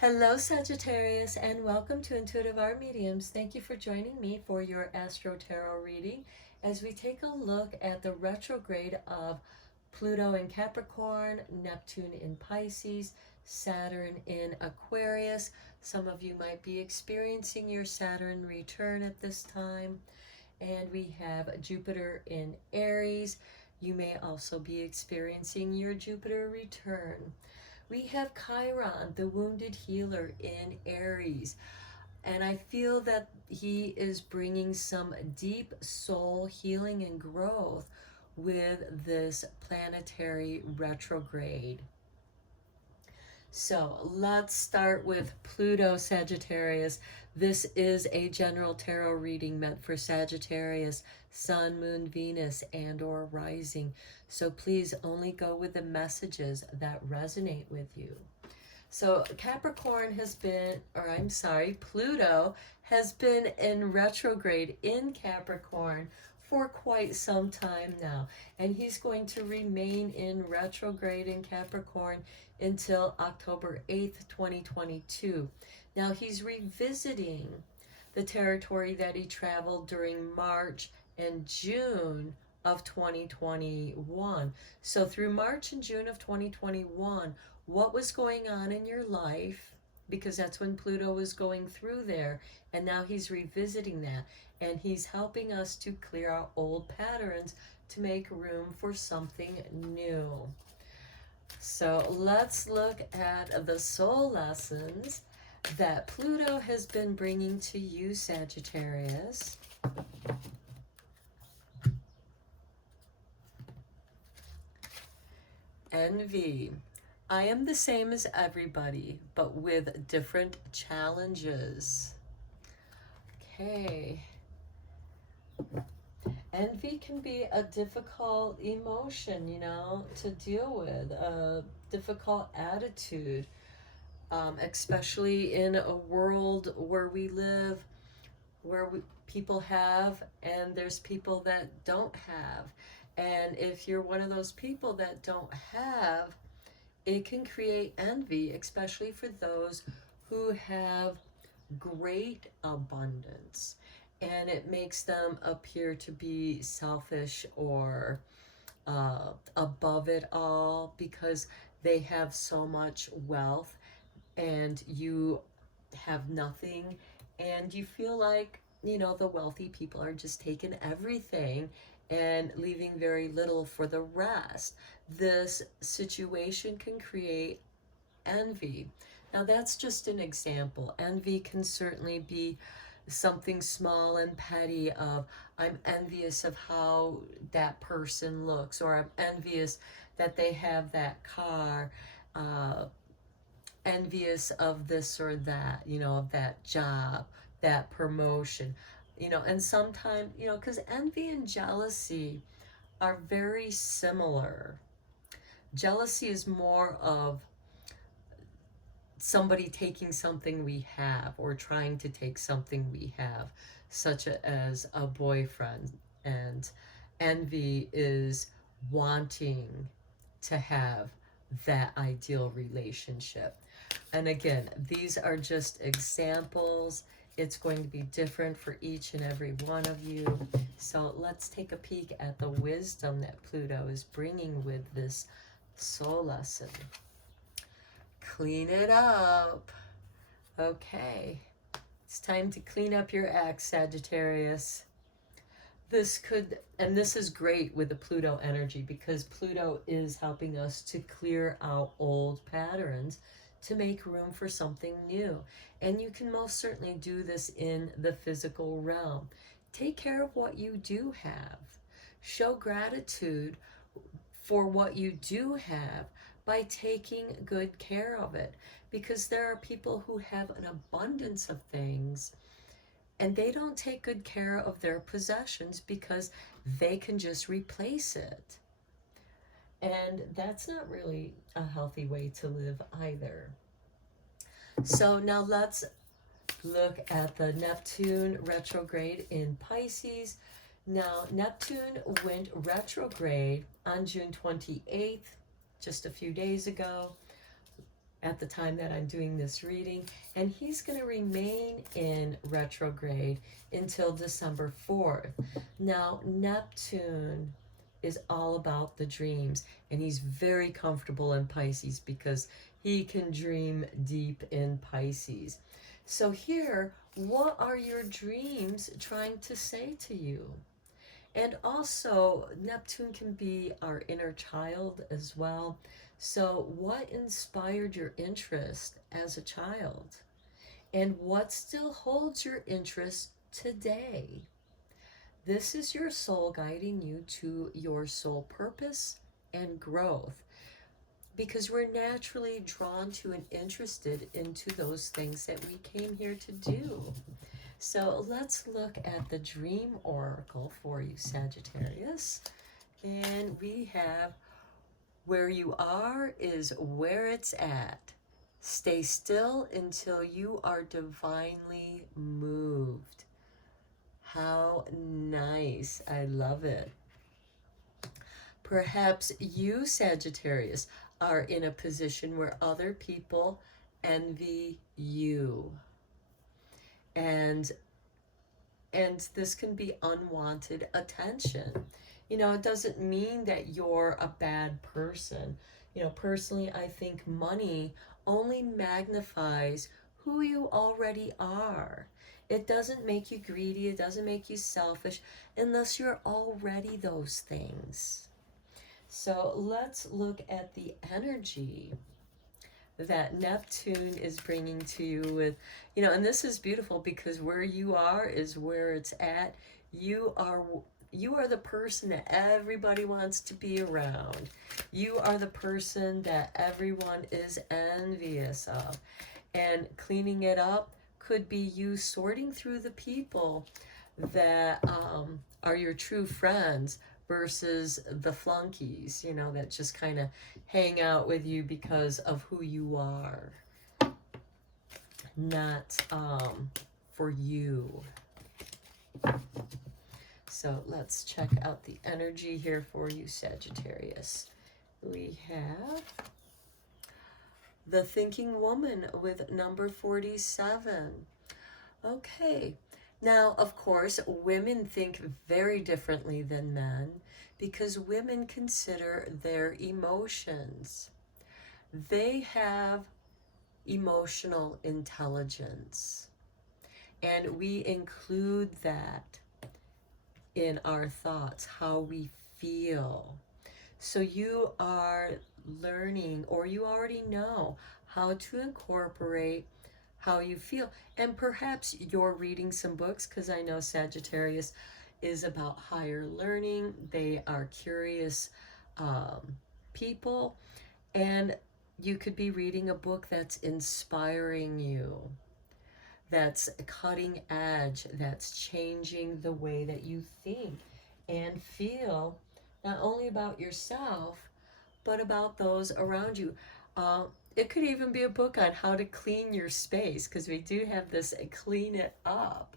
Hello, Sagittarius, and welcome to Intuitive Art Mediums. Thank you for joining me for your Astro-Tarot reading as we take a look at the retrograde of Pluto in Capricorn, Neptune in Pisces, Saturn in Aquarius. Some of you might be experiencing your Saturn return at this time. And we have Jupiter in Aries. You may also be experiencing your Jupiter return. We have Chiron, the wounded healer in Aries. And I feel that he is bringing some deep soul healing and growth with this planetary retrograde. So let's start with Pluto, Sagittarius. This is a general tarot reading meant for Sagittarius, Sun, Moon, Venus, and or rising. So please only go with the messages that resonate with you. So Capricorn has been, or I'm sorry, Pluto has been in retrograde in Capricorn for quite some time now. And he's going to remain in retrograde in Capricorn until October 8th, 2022. Now he's revisiting the territory that he traveled during March and June of 2021. So through March and June of 2021, what was going on in your life, because that's when Pluto was going through there, and now he's revisiting that, and he's helping us to clear out old patterns to make room for something new. So let's look at the soul lessons that Pluto has been bringing to you, Sagittarius. Envy. I am the same as everybody, but with different challenges. Okay. Envy can be a difficult emotion, to deal with, a difficult attitude, especially in a world where we live, where people have and there's people that don't have. And if you're one of those people that don't have, it can create envy, especially for those who have great abundance. And it makes them appear to be selfish or above it all because they have so much wealth and you have nothing, and you feel like, the wealthy people are just taking everything and leaving very little for the rest. This situation can create envy. Now, that's just an example. Envy can certainly be something small and petty of, I'm envious of how that person looks, or I'm envious that they have that car, envious of this or that, of that job, that promotion, and sometimes, because envy and jealousy are very similar. Jealousy is more of somebody taking something we have or trying to take something we have, such as a boyfriend. And envy is wanting to have that ideal relationship. And again, these are just examples. It's going to be different for each and every one of you. So let's take a peek at the wisdom that Pluto is bringing with this soul lesson. Clean it up. Okay, it's time to clean up your act, Sagittarius. This is great with the Pluto energy, because Pluto is helping us to clear out old patterns to make room for something new. And you can most certainly do this in the physical realm. Take care of what you do have. Show gratitude for what you do have by taking good care of it, because there are people who have an abundance of things and they don't take good care of their possessions because they can just replace it. And that's not really a healthy way to live either. So now let's look at the Neptune retrograde in Pisces. Now, Neptune went retrograde on June 28th, just a few days ago. at the time that I'm doing this reading, and he's going to remain in retrograde until December 4th. Now, Neptune is all about the dreams, and he's very comfortable in Pisces because he can dream deep in Pisces. So here, what are your dreams trying to say to you? And also, Neptune can be our inner child as well. So, what inspired your interest as a child? And what still holds your interest today? This is your soul guiding you to your soul purpose and growth, because we're naturally drawn to and interested into those things that we came here to do. So let's look at the dream oracle for you, Sagittarius. And we have, where you are is where it's at. Stay still until you are divinely moved. How nice. I love it. Perhaps you, Sagittarius, are in a position where other people envy you. And this can be unwanted attention. You know, it doesn't mean that you're a bad person. You know, personally, I think money only magnifies who you already are. It doesn't make you greedy, it doesn't make you selfish unless you're already those things. So let's look at the energy that Neptune is bringing to you with, you know, and this is beautiful because where you are is where it's at. You are the person that everybody wants to be around. You are the person that everyone is envious of. And cleaning it up could be you sorting through the people that are your true friends versus the flunkies, you know, that just kind of hang out with you because of who you are, not for you. So let's check out the energy here for you, Sagittarius. We have the Thinking Woman with number 47. Okay. Now, of course, women think very differently than men because women consider their emotions. They have emotional intelligence, and we include that in our thoughts, how we feel. So you are learning, or you already know, how to incorporate how you feel. And perhaps you're reading some books, because I know Sagittarius is about higher learning. They are curious people, and you could be reading a book that's inspiring you, that's cutting edge, that's changing the way that you think and feel, not only about yourself, but about those around you. It could even be a book on how to clean your space, because we do have this clean it up.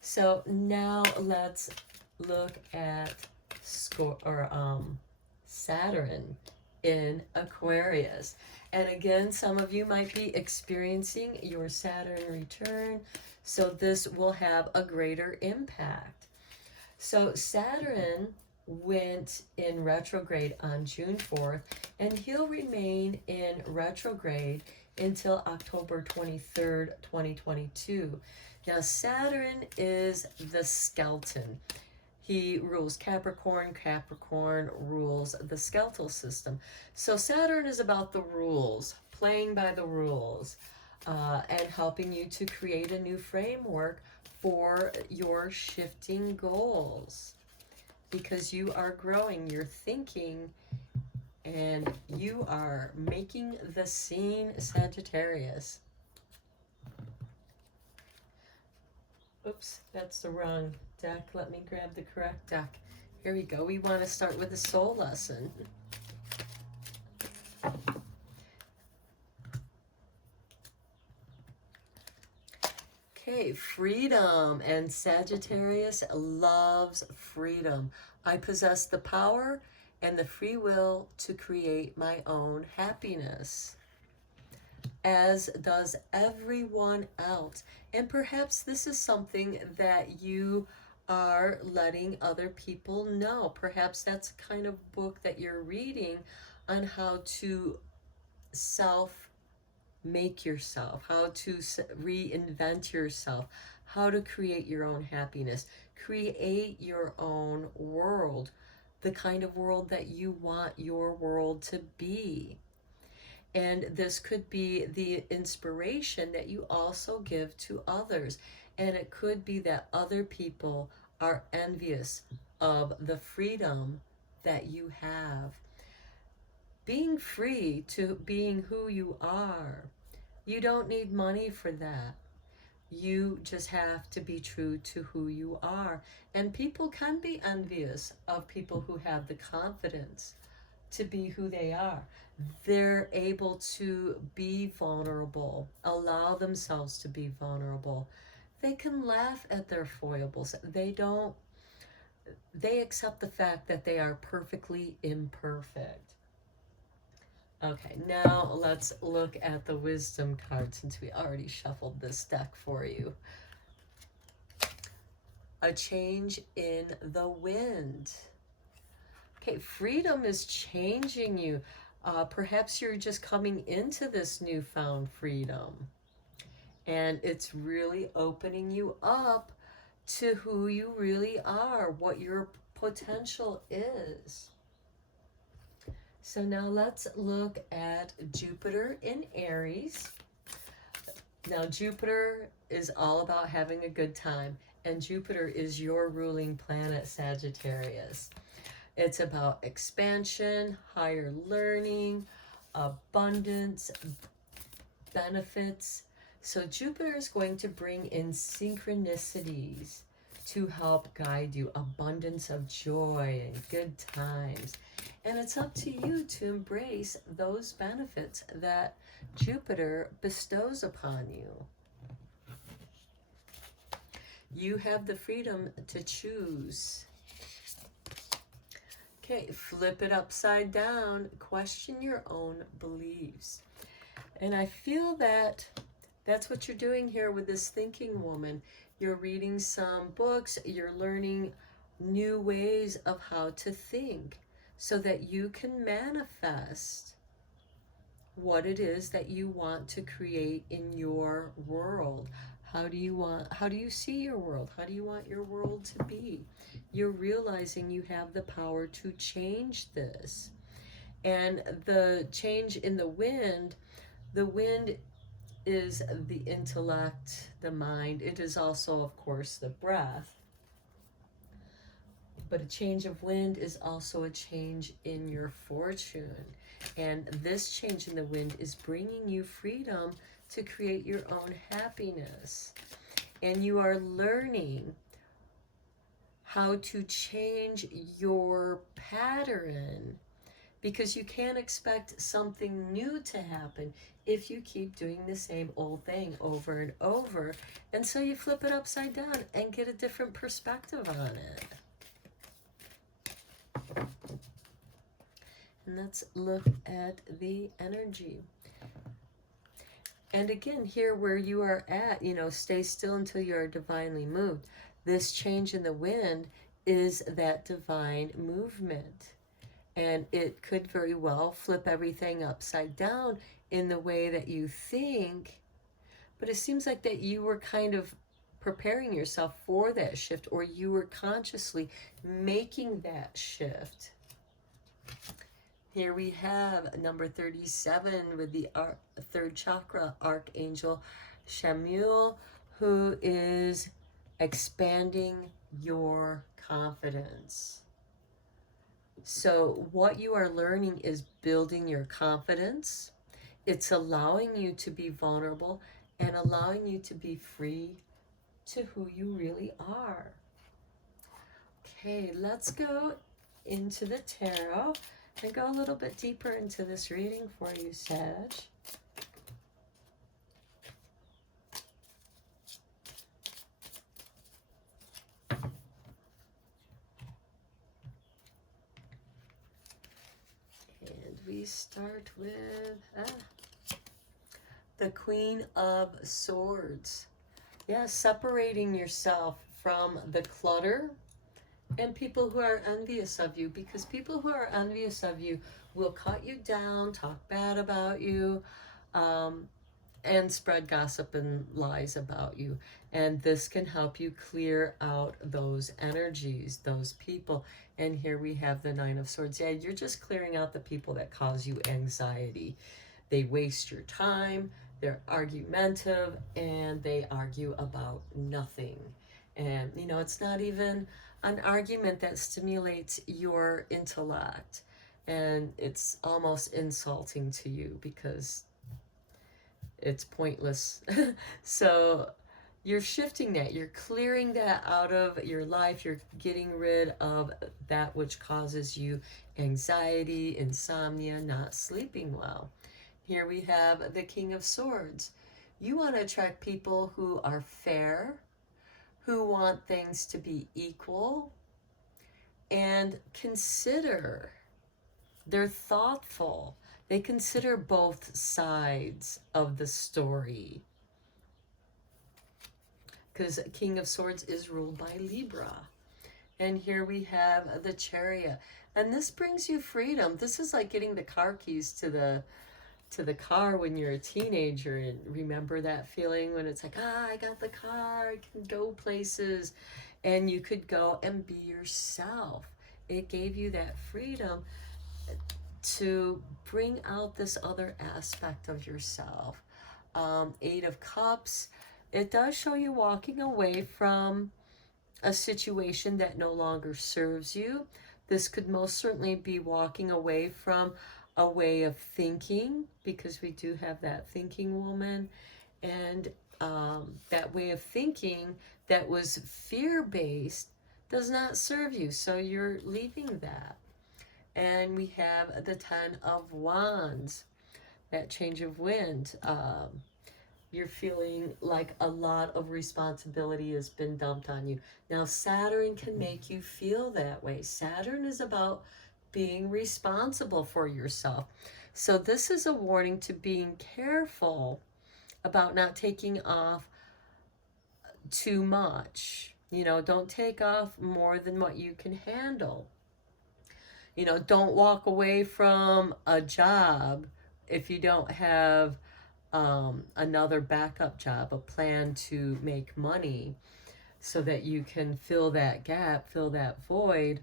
So now let's look at Saturn in Aquarius. And again, some of you might be experiencing your Saturn return, so this will have a greater impact. So Saturn went in retrograde on June 4th, and he'll remain in retrograde until October 23rd, 2022. Now, Saturn is the skeleton. He rules Capricorn. Capricorn rules the skeletal system. So Saturn is about the rules, playing by the rules, and helping you to create a new framework for your shifting goals. Because you are growing, you're thinking, and you are making the scene, Sagittarius. Oops, that's the wrong deck. Let me grab the correct deck. Here we go. We want to start with the soul lesson. Okay, freedom. And Sagittarius loves freedom. I possess the power and the free will to create my own happiness, as does everyone else. And perhaps this is something that you are letting other people know. Perhaps that's the kind of book that you're reading on how to self make yourself, how to reinvent yourself, how to create your own happiness, create your own world, the kind of world that you want your world to be. And this could be the inspiration that you also give to others. And it could be that other people are envious of the freedom that you have. Being free to being who you are. You don't need money for that. You just have to be true to who you are. And people can be envious of people who have the confidence to be who they are. They're able to be vulnerable, allow themselves to be vulnerable. They can laugh at their foibles. They accept the fact that they are perfectly imperfect. Okay, now let's look at the wisdom card since we already shuffled this deck for you. A change in the wind. Okay, freedom is changing you. Perhaps you're just coming into this newfound freedom, and it's really opening you up to who you really are, what your potential is. So now let's look at Jupiter in Aries. Now Jupiter is all about having a good time, and Jupiter is your ruling planet, Sagittarius. It's about expansion, higher learning, abundance, benefits. So Jupiter is going to bring in synchronicities to help guide you, abundance of joy and good times. And it's up to you to embrace those benefits that Jupiter bestows upon you. You have the freedom to choose. Okay, flip it upside down. Question your own beliefs. And I feel that that's what you're doing here with this thinking woman. You're reading some books. You're learning new ways of how to think so that you can manifest what it is that you want to create in your world. How do you see your world? How do you want your world to be? You're realizing you have the power to change this. And the change in the wind is the intellect, the mind. It is also, of course, the breath. But a change of wind is also a change in your fortune. And this change in the wind is bringing you freedom to create your own happiness. And you are learning how to change your pattern, because you can't expect something new to happen if you keep doing the same old thing over and over. And so you flip it upside down and get a different perspective on it. And let's look at the energy. And again, here where you are at, stay still until you are divinely moved. This change in the wind is that divine movement. And it could very well flip everything upside down in the way that you think. But it seems like that you were kind of preparing yourself for that shift, or you were consciously making that shift. Here we have number 37 with the third chakra archangel Shamuel, who is expanding your confidence. So what you are learning is building your confidence. It's allowing you to be vulnerable and allowing you to be free to who you really are. Okay, let's go into the tarot and go a little bit deeper into this reading for you, Sag. we start with the Queen of Swords. Yeah, separating yourself from the clutter and people who are envious of you, because people who are envious of you will cut you down, talk bad about you, and spread gossip and lies about you. And this can help you clear out those energies, those people. And here we have the Nine of Swords. Yeah, you're just clearing out the people that cause you anxiety. They waste your time, they're argumentative, and they argue about nothing. And, you know, it's not even an argument that stimulates your intellect. And it's almost insulting to you because it's pointless. So you're shifting that, you're clearing that out of your life, you're getting rid of that which causes you anxiety, insomnia, not sleeping well. Here we have the King of Swords. You want to attract people who are fair, who want things to be equal, and consider. They're thoughtful. They consider both sides of the story. Because King of Swords is ruled by Libra. And here we have the Chariot. And this brings you freedom. This is like getting the car keys to the car when you're a teenager, and remember that feeling when it's like, I got the car, I can go places, and you could go and be yourself. It gave you that freedom to bring out this other aspect of yourself. Eight of Cups, it does show you walking away from a situation that no longer serves you. This could most certainly be walking away from a way of thinking, because we do have that thinking woman, and that way of thinking that was fear-based does not serve you, so you're leaving that. And we have the Ten of Wands, that change of wind. You're feeling like a lot of responsibility has been dumped on you. Now, Saturn can make you feel that way. Saturn is about being responsible for yourself. So this is a warning to being careful about not taking off too much. You know, don't take off more than what you can handle. You know, don't walk away from a job if you don't have another backup job, a plan to make money so that you can fill that gap, fill that void,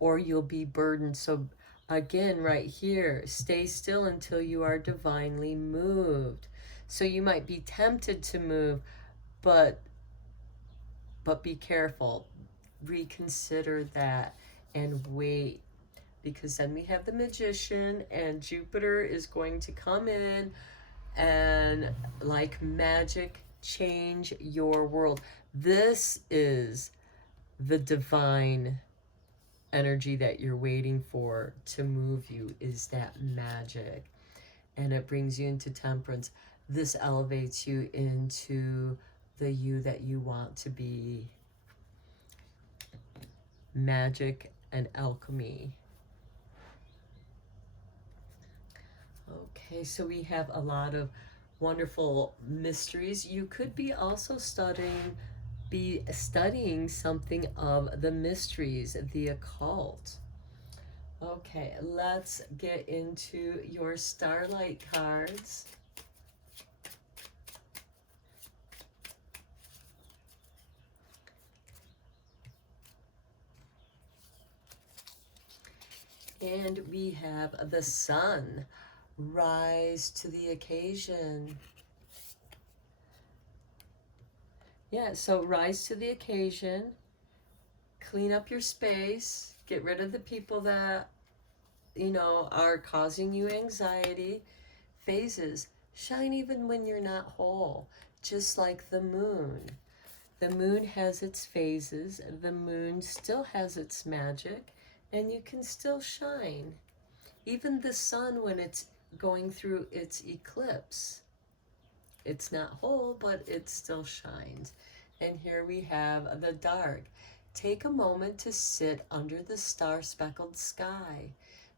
or you'll be burdened. So again, right here, stay still until you are divinely moved. So you might be tempted to move, but be careful. Reconsider that and wait, because then we have the Magician, and Jupiter is going to come in and, like magic, change your world. This is the divine energy that you're waiting for to move you, is that magic, and it brings you into Temperance. This elevates you into the you that you want to be. Magic and alchemy. Okay, so we have a lot of wonderful mysteries. You could be also studying something of the mysteries, the occult. Okay, let's get into your Starlight cards. And we have the Sun. Rise to the occasion. Yeah, so rise to the occasion. Clean up your space. Get rid of the people that, you know, are causing you anxiety. Phases. Shine even when you're not whole. Just like the moon. The moon has its phases. The moon still has its magic. And you can still shine. Even the sun, when it's going through its eclipse, it's not whole, but it still shines. And here we have the dark. Take a moment to sit under the star-speckled sky.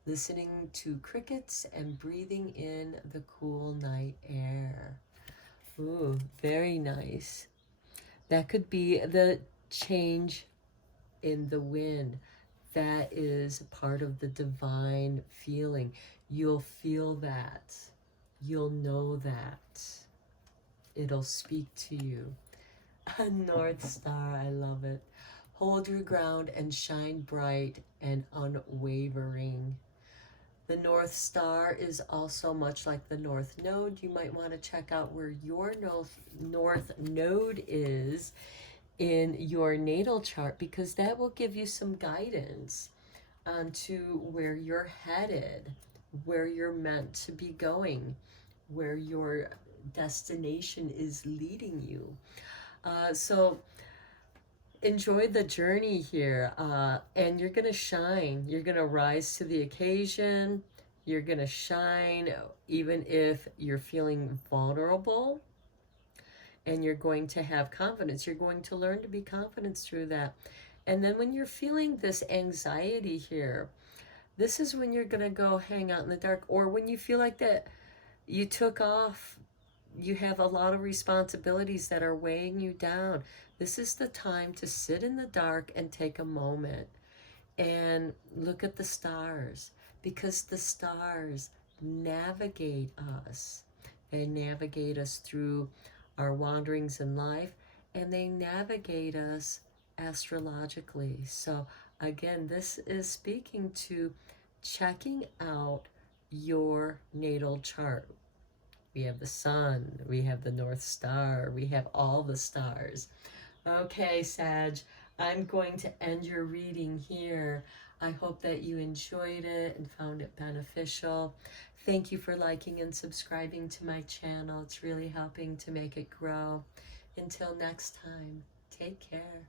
listening to crickets and breathing in the cool night air. Ooh, very nice. That could be the change in the wind. That is part of the divine feeling. You'll feel that. You'll know that. It'll speak to you. A North Star, I love it. Hold your ground and shine bright and unwavering. The North Star is also much like the North Node. You might want to check out where your North Node is in your natal chart, because that will give you some guidance onto where you're headed, where you're meant to be going, where your destination is leading you. So enjoy the journey here, and you're gonna shine. You're gonna rise to the occasion. You're gonna shine even if you're feeling vulnerable, and you're going to have confidence. You're going to learn to be confident through that. And then when you're feeling this anxiety here, this is when you're gonna go hang out in the dark, or when you feel like that you took off, you have a lot of responsibilities that are weighing you down. This is the time to sit in the dark and take a moment and look at the stars, because the stars navigate us. They navigate us through our wanderings in life, and they navigate us astrologically. So again, this is speaking to checking out your natal chart. We have the sun, we have the North Star, we have all the stars. Okay, Sag, I'm going to end your reading here. I hope that you enjoyed it and found it beneficial. Thank you for liking and subscribing to my channel. It's really helping to make it grow. Until next time, take care.